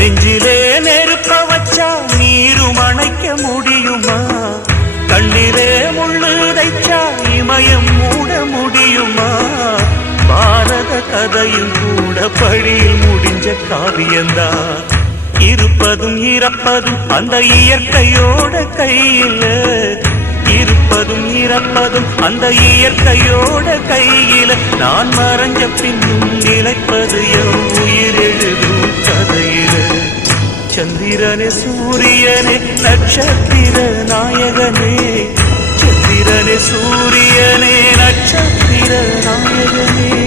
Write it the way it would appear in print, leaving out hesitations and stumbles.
நெஞ்சிலே நெருப்ப வச்சா நீரும் அணைக்க முடியுமா? கண்ணிலே முள்ளு தைச்சா இமயம் மூட முடியுமா? பாரத கதையும் கூட பழியில் முடிஞ்ச காவியந்தான். இருப்பதும் இறப்பதும் அந்த இயற்கையோட கையில, இருப்பதும் இறப்பதும் அந்த இயற்கையோட கையில. நான் மறைஞ்ச பின்னும் நிலைப்பது என் உயிர் எழுதும் கதையில. சந்திரனே சூரியனே நட்சத்திர நாயகனே, சந்திரனே சூரியனே நட்சத்திர நாயகனே.